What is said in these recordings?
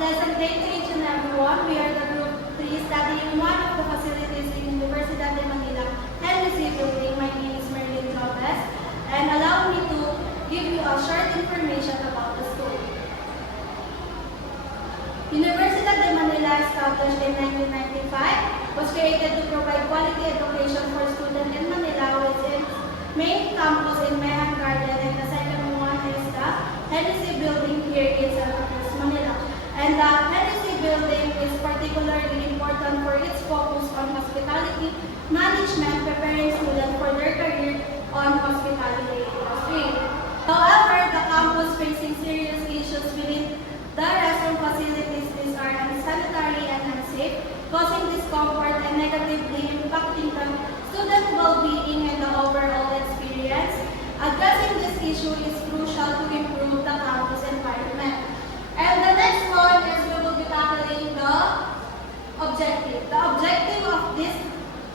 Pleasant day to each and everyone. We are the Group 3 studying one of the facilities in Universidad de Manila, Henry Building. My name is Marilyn Lopez, and allow me to give you a short information about the school. Universidad de Manila, established in 1995, was created to provide quality education for students in Manila with its main campus in Mehan Garden, and the second one is the Henry Building here in Santa Cruz, Manila. And the Henry Building is particularly important for its focus on hospitality management, preparing students for their career on hospitality industry. However, the campus facing serious issues within the restroom facilities. These are unsanitary and unsafe, causing discomfort and negatively impacting the student well-being and the overall experience. Addressing this issue is crucial to improve the campus environment. And the next one is we will be tackling the objective. The objective of this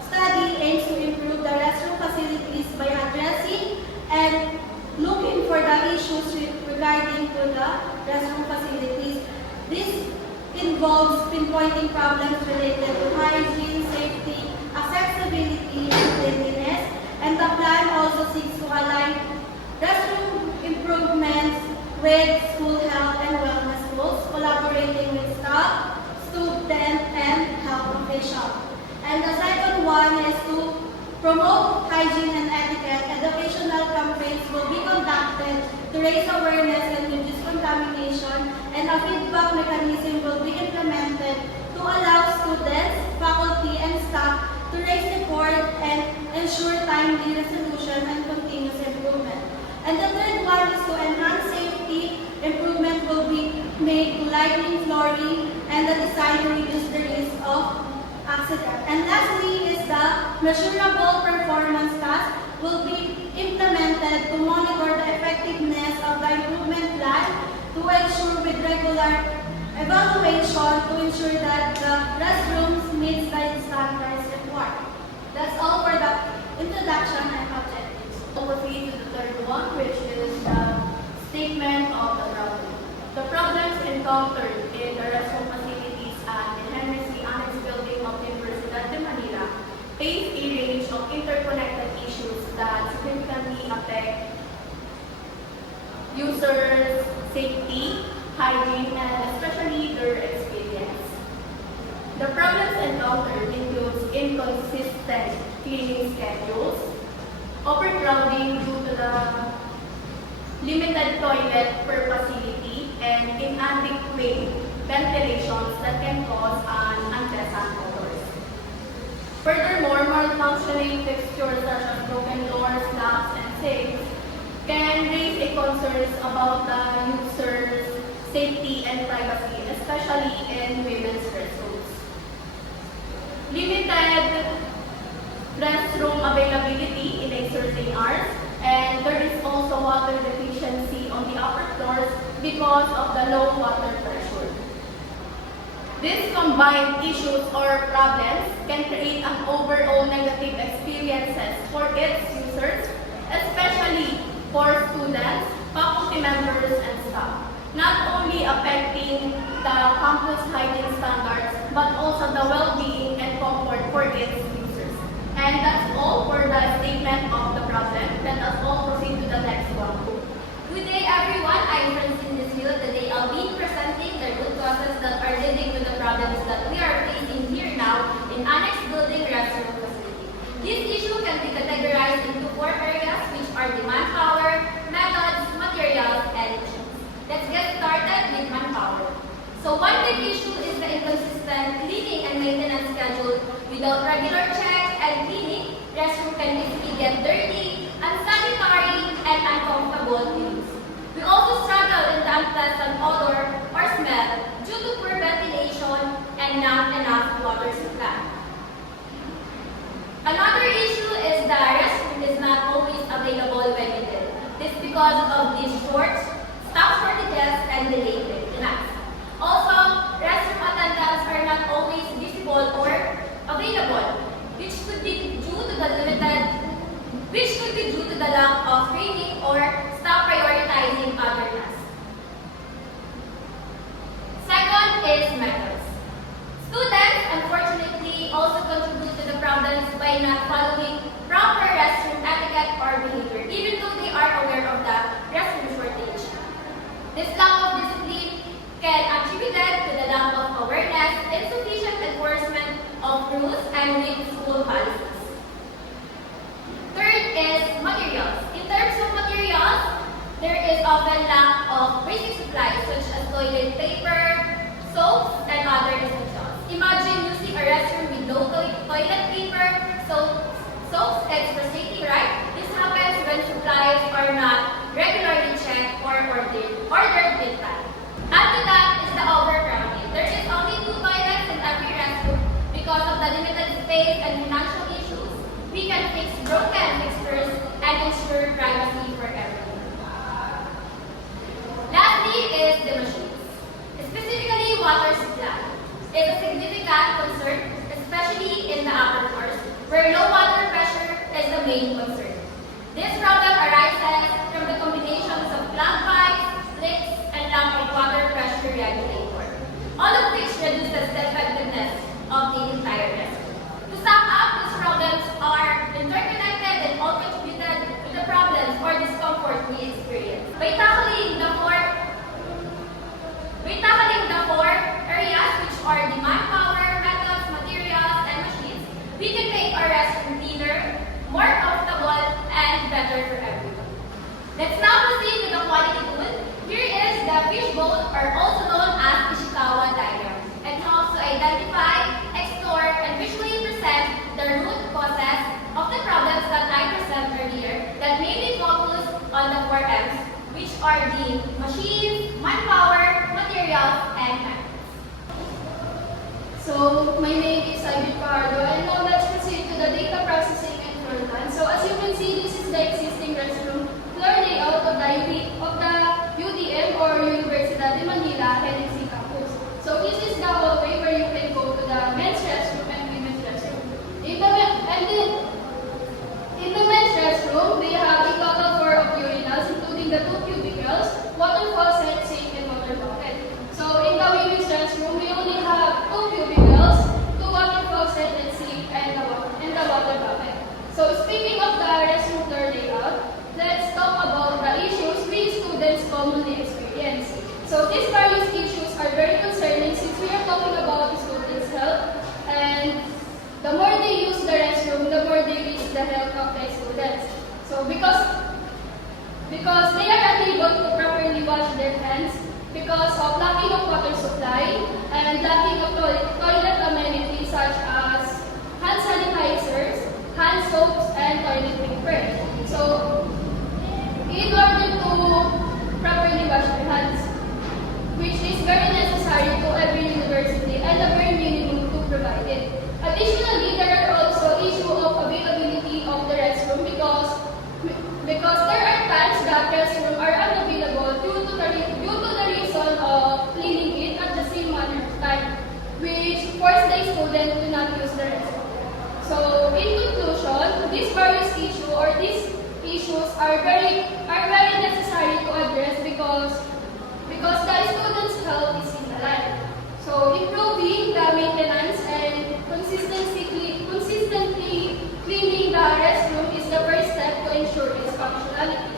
study aims to improve the restroom facilities by addressing and looking for the issues regarding to the restroom facilities. This involves pinpointing problems related to hygiene, safety, accessibility, and cleanliness. And the plan also seeks to align restroom improvements with school health and wellness goals, collaborating with staff, students, and health officials. And the second one is to promote hygiene and etiquette. Educational campaigns will be conducted to raise awareness and reduce contamination, and a feedback mechanism will be implemented to allow students, faculty, and staff to raise report and ensure timely resolution and continuous improvement. And the third one is to enhance safety. Improvement will be made to lighting, flooring, and the design to reduce the risk of accident. And lastly is the measurable performance task will be implemented to monitor the effectiveness of the improvement plan to ensure with regular evaluation to ensure that the restrooms meet the standards required. That's all for the introduction and objectives. We'll proceed to the third one, which is the statement of the problem. The problems encountered in the restroom facilities at the Henry C. Annex Building of Universidad de Manila face a range of interconnected issues that significantly affect users' safety, hygiene, and especially their experience. The problems encountered includes inconsistent cleaning schedules, overcrowding due to the limited toilet per facility, and inadequate ventilations that can cause an unpleasant odors. Furthermore, malfunctioning fixtures such as broken doors, locks, and sinks can raise a concerns about the user's safety and privacy, especially in women's restrooms. Limited restroom availability in a certain hours, and there is also water deficiency on the upper floors because of the low water pressure. These combined issues or problems can create an overall negative experiences for its users, especially for students, faculty members, and staff, not only affecting the campus hygiene standards, but also the well-being and comfort for its users. And that's all for the statement of the problem. Let us all proceed to the next one. Good day everyone, I'm Francine Desmil. Today I'll be presenting the root causes that are leading to the problems that we are facing here now in Annex Building restroom facility. This issue can be categorized into 4 areas, which are the manpower, methods, materials, and machines. Let's get started with manpower. So one big issue is the inconsistent cleaning and maintenance schedule. Without regular checks and cleaning, restroom can easily get dirty, unsanitary, and uncomfortable to use. We also struggle in the unpleasant odor or smell due to poor ventilation and not enough water supply. Another issue is the restroom is not always available when needed. This because of these staff shortages, and delayed maintenance. Also, restroom attendants are not always visible or available, which could be due to the lack of training or staff prioritizing other tasks. Second is methods. Students, unfortunately, also contribute to the problems by not following proper restroom etiquette or behavior, even though they are aware of the restroom shortage. This lack of discipline can attributed to the lack of awareness, insufficient enforcement of rules, and weak school policies. Third is materials. In terms of materials, there is often lack of basic supplies such as toilet paper, soaps, and other essentials. Imagine using a restroom with no toilet paper, soaps, it's frustrating, right? This happens when supplies are not regularly checked or ordered in time. Add to that is the overcrowding. There is only 2 toilets in every restroom because of the limited space and financial issues. We can fix broken fixtures and ensure privacy for everyone. Lastly is the machines. Specifically, water supply is a significant concern, especially in the upper floors, where low water pressure is the main concern. This problem arises from the combinations of clogged pipes, leaks, and lack of water pressure regulator, all of which reduces the effectiveness of the entire rescue. To sum up, these problems are interconnected and all contributed to the problems or discomfort we experience. By tackling the four areas, which are the manpower, methods, materials, and machines, we can make our restroom cleaner, more comfortable, and better for everyone. Let's now proceed with the quality tool. Here is the fishbowl, or also known as Ishikawa diagram. It helps to identify, explore, and visually present the root causes of the problems that I presented earlier that mainly focus on the 4 M's, which are the machines, manpower, materials, and methods. So, my name is Ivy Pardo, and now let's proceed to the data processing and floor plan. So, as you can see, this is the existing restroom floor layout of the UDM or Universidad de Manila NSC campus. So, this is the hallway where you can go to the men's restroom and women's restroom. In the men's restroom, we have a total 4 of urinals, including the 2 cubicles, water faucet, sink, and water bucket. So, in the women's restroom, we only have 2 cubicles, 2 water faucet, and sink, and the water bucket. So, speaking of the restroom floor layout, let's talk about the issues we students commonly experience. So, these various issues are very concerning since we are talking about the students' health, and the more they use the restroom, the more they risk the health of the students. So, because they are unable to properly wash their hands, because of lacking of water supply and lacking of toilet amenities such as hand sanitizers, hand soaps, and toilet paper. So, in order to properly wash their hands, which is very necessary to every university and the bare minimum to provide it. Additionally, there are also issue of availability of the restroom because there are times that restrooms are unavailable due to the reason of cleaning it at the same manner of time, which force the student to not use the restroom. So, in conclusion, these various issues are very necessary to address because the student's health is in the line. So, improving the maintenance and consistently cleaning the restroom is the first step to ensure its functionality.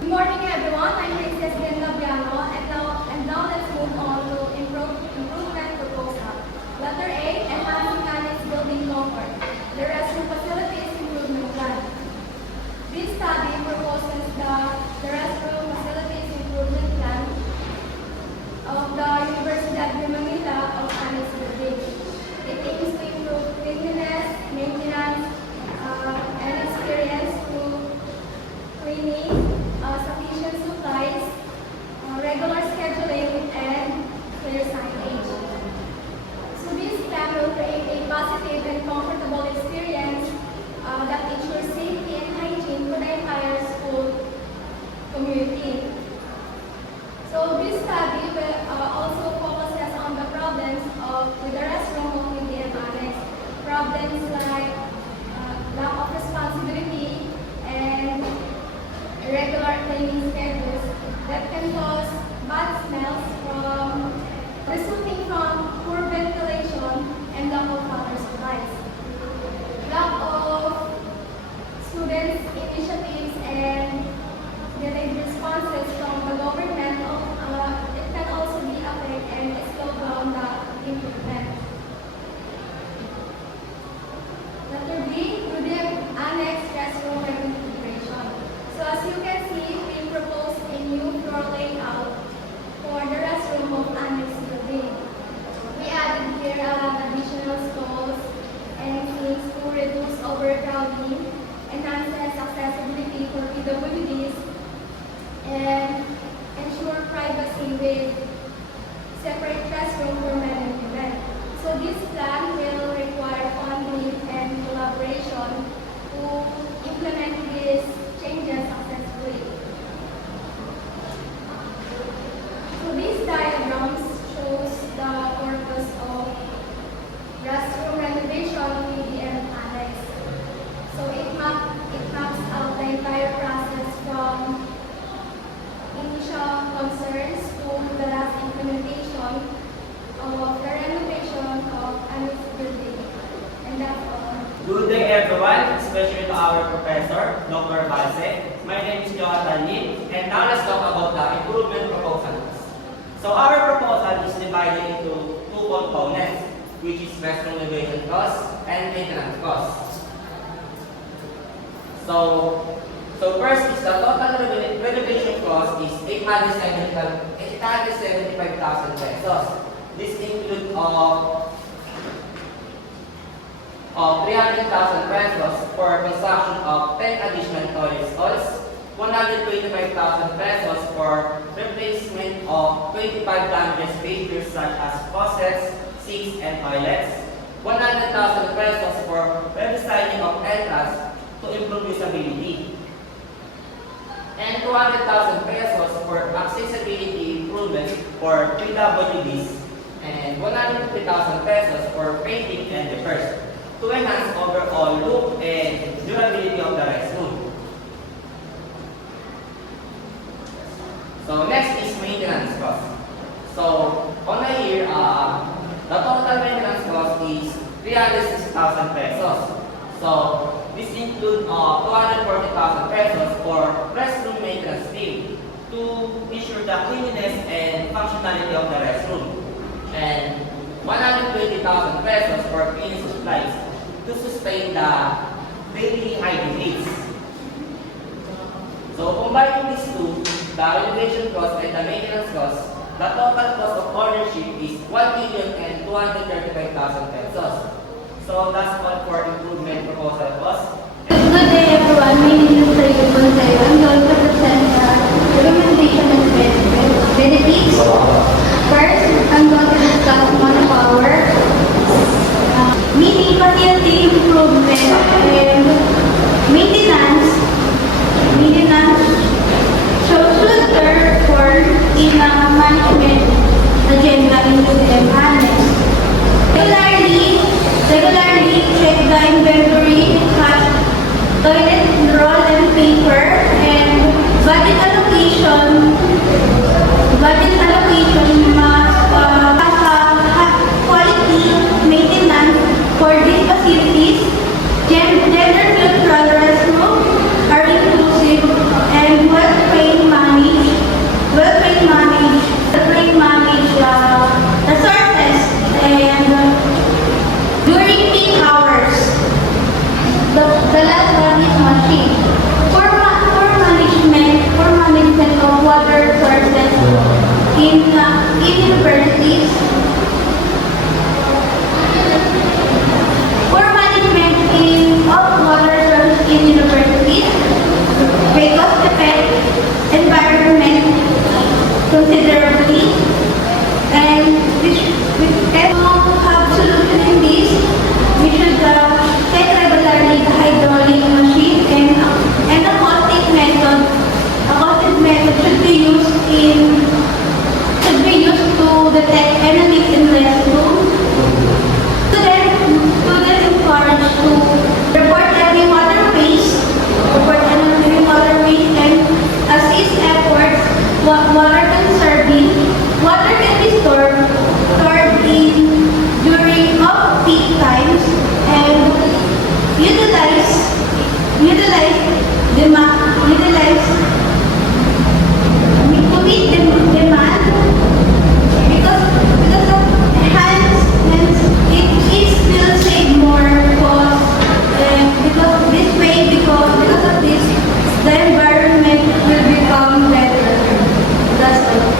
Good morning, everyone. I'm Princess Brenda Biano, and now let's move on to improvement proposal. Letter A, enhancing annex building comfort. The restroom facilities improvement plan. This study proposes the restroom facilities improvement plan of the Universidad de Manila of Annex Building. It aims to improve cleanliness, maintenance, and experience through cleaning, sufficient supplies, regular scheduling, and clear signage. So this plan will create a positive and comfortable experience that ensures safety and hygiene for the entire school community. So this study will also focuses on the problems with the restroom of UDM Annex. Problems like lack of responsibility and And now let's talk about the improvement proposals. So our proposal is divided into two components, which is restroom renovation costs and maintenance costs. So first is the total renovation cost is 875,000 pesos. This includes of 300,000 pesos for construction of 10 additional toilet stalls, 125,000 pesos for replacement of 25 damaged fixtures such as faucets, sinks, and toilets, 100,000 pesos for redesigning of entrance to improve usability, and 200,000 pesos for accessibility improvements for PWDs, and 150,000 pesos for painting and repairs to enhance overall look and durability of the restroom. So next is maintenance cost. So on a year, the total maintenance cost is 360,000 pesos. So this includes 240,000 pesos for restroom maintenance fee to ensure the cleanliness and functionality of the restroom, and 120,000 pesos for cleaning supplies to sustain the daily hygiene needs. So combining these two, the renovation cost and the maintenance cost, the total cost of ownership is 1,235,000 pesos. So that's all for improvement proposal cost. Good day everyone, my name is Rayo Bonsayo. I'm going to present the recommendation and benefits. First, I'm going to discuss manpower, meeting facility improvement and maintenance. So should therefore in a management agenda include and annex. Regularly check the inventory, cash, toilet roll and paper, and budget allocation must have quality maintenance for these facilities. Gender neutral restroom are inclusive and well-trained manage resources, and during peak hours. The last one is machine. For management of water resources in universities. For management of water resources in universities, because affect environment considerably, and we can have solution in this. We should check regularly the hydraulic machine, and a caustic method. A caustic method should be used to detect any leaks in restroom. Students encouraged to report any water waste, and assist efforts water conserving. Water can be stored in during off-peak times and utilize to meet the demand, because hence it still save more cost, because this way, because of this, the environment will become better. That's all.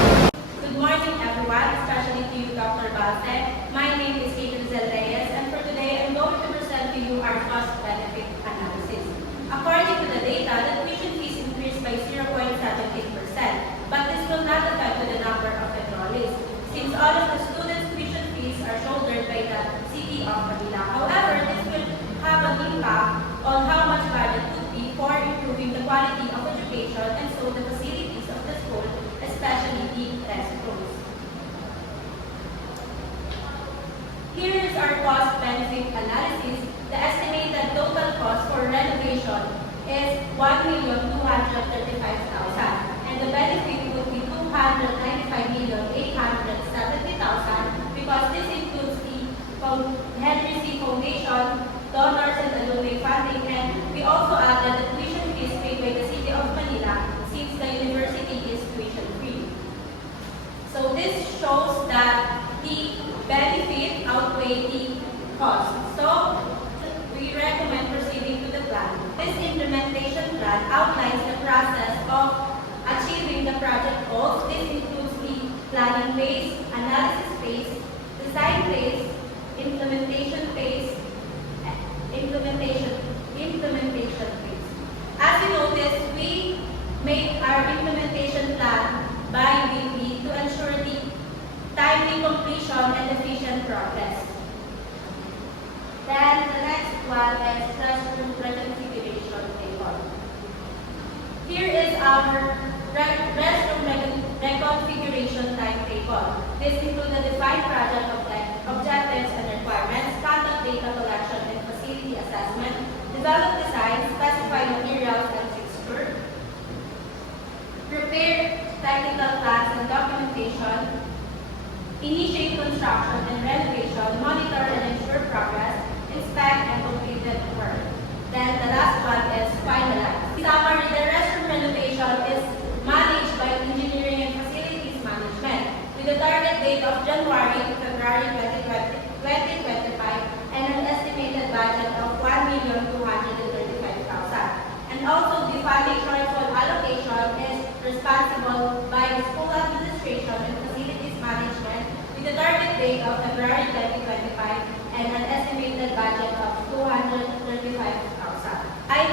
Good morning, everyone, especially to you, Dr. Balse. My name is Kate Reyes, and for today, I'm going to present to you our cost-benefit analysis. According to the data, the tuition fees increased by 0.78%, but this will not affect the number of enrollees, since all of the students' tuition fees are shouldered by the City of Manila. However, this will have an impact on how much budget would be for improving the quality of education and so the facilities of the school, especially the restrooms. Here is our cost-benefit analysis. The estimated total cost for renovation is 1,235,000, and the benefit would be 295,870,000, because this includes the Henry C. Foundation, donors and alumni funding, and we also added the tuition fees paid by the City of Manila, since the university cost. So, we recommend proceeding to the plan. This implementation plan outlines the process of achieving the project goals. This includes the planning phase, analysis phase, design phase, implementation phase, implementation phase. As you notice, we make our implementation plan bi-weekly to ensure the timely completion and efficient progress. Then the next one is classroom reconfiguration table. Here is our restroom reconfiguration timetable. This includes the defined project objectives and requirements, conduct data collection and facility assessment, develop design, specify materials and fixture, prepare technical plans and documentation, initiate construction and renovation, monitor and ensure progress, inspect and complete the work. Then the last one is finalize. In summary, the restroom renovation is managed by Engineering and Facilities Management with a target date of January to February 2025 and an estimated budget of 1,235,000. And also the funding shortfall allocation is responsible by the school administration and facilities management with a target date of February 2025 and an estimated budget of 235,000. I